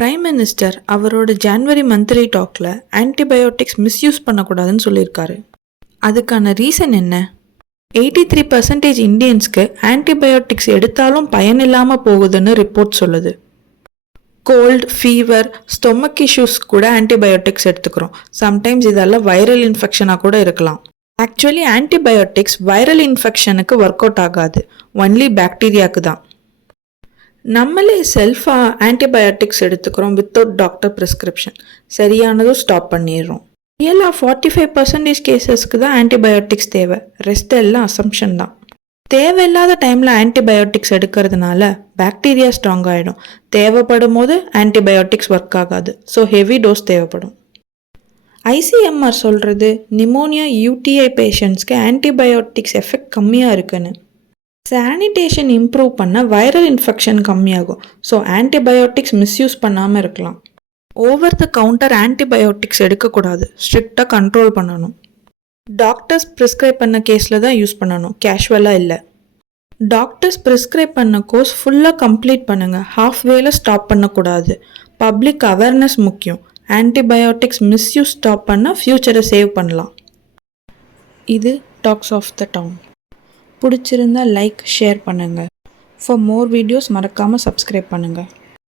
Prime minister அவரோட January monthly டாக்ல antibiotics misuse பண்ணக்கூடாதுன்னு சொல்லியிருக்காரு. அதுக்கான ரீசன் என்ன? 83% இந்தியன்ஸ்க்கு ஆன்டிபயோட்டிக்ஸ் எடுத்தாலும் பயனில்லாமல் போகுதுன்னு ரிப்போர்ட் சொல்லுது. கோல்டு, ஃபீவர், ஸ்டொமக் இஷ்யூஸ் கூட ஆன்டிபயோட்டிக்ஸ் எடுத்துக்கிறோம். சம்டைம்ஸ் இதெல்லாம் வைரல் இன்ஃபெக்ஷனாக கூட இருக்கலாம். ஆக்சுவலி ஆன்டிபயோட்டிக்ஸ் வைரல் இன்ஃபெக்ஷனுக்கு ஒர்க் அவுட் ஆகாது, ஒன்லி பாக்டீரியாவுக்கு தான். நம்மளே செல்ஃபாக ஆன்டிபயோட்டிக்ஸ் எடுத்துக்கிறோம் வித்தவுட் டாக்டர் ப்ரிஸ்கிரிப்ஷன். சரியானதும் ஸ்டாப் பண்ணிடுறோம். ரியலாக 45% கேசஸ்க்கு தான் ஆன்டிபயோட்டிக்ஸ் தேவை, ரெஸ்ட் எல்லாம் அசம்ஷன் தான். தேவையில்லாத டைமில் ஆன்டிபயோட்டிக்ஸ் எடுக்கிறதுனால பாக்டீரியா ஸ்ட்ராங் ஆகிடும். தேவைப்படும் போது ஆன்டிபயோட்டிக்ஸ் ஒர்க் ஆகாது, ஸோ ஹெவி டோஸ் தேவைப்படும். ICMR சொல்கிறது நிமோனியா, UTI பேஷண்ட்ஸ்க்கு ஆன்டிபயோட்டிக்ஸ் எஃபெக்ட் கம்மியாக இருக்குன்னு. சானிடேஷன் இம்ப்ரூவ் பண்ண வைரல் இன்ஃபெக்ஷன் கம்மியாகும், ஸோ ஆன்டிபயோட்டிக்ஸ் மிஸ்யூஸ் பண்ணாமல் இருக்கலாம். ஓவர் த கவுண்டர் ஆன்டிபயோட்டிக்ஸ் எடுக்கக்கூடாது, ஸ்ட்ரிக்டாக கண்ட்ரோல் பண்ணணும். டாக்டர்ஸ் ப்ரிஸ்கிரைப் பண்ண கேஸில் தான் யூஸ் பண்ணணும், கேஷுவலாக இல்லை. டாக்டர்ஸ் ப்ரிஸ்கிரைப் பண்ண கோர்ஸ் ஃபுல்லாக கம்ப்ளீட் பண்ணுங்கள், ஹாஃப் வேல ஸ்டாப் பண்ணக்கூடாது. பப்ளிக் அவேர்னஸ் முக்கியம். ஆன்டிபயோட்டிக்ஸ் மிஸ்யூஸ் ஸ்டாப் பண்ணால் ஃப்யூச்சரை சேவ் பண்ணலாம். இது டாக்ஸ் ஆஃப் த டவுன். பிடிச்சிருந்தா லைக், ஷேர் பண்ணுங்கள். ஃபார் மோர் வீடியோஸ் மறக்காமல் சப்ஸ்கிரைப் பண்ணுங்கள்.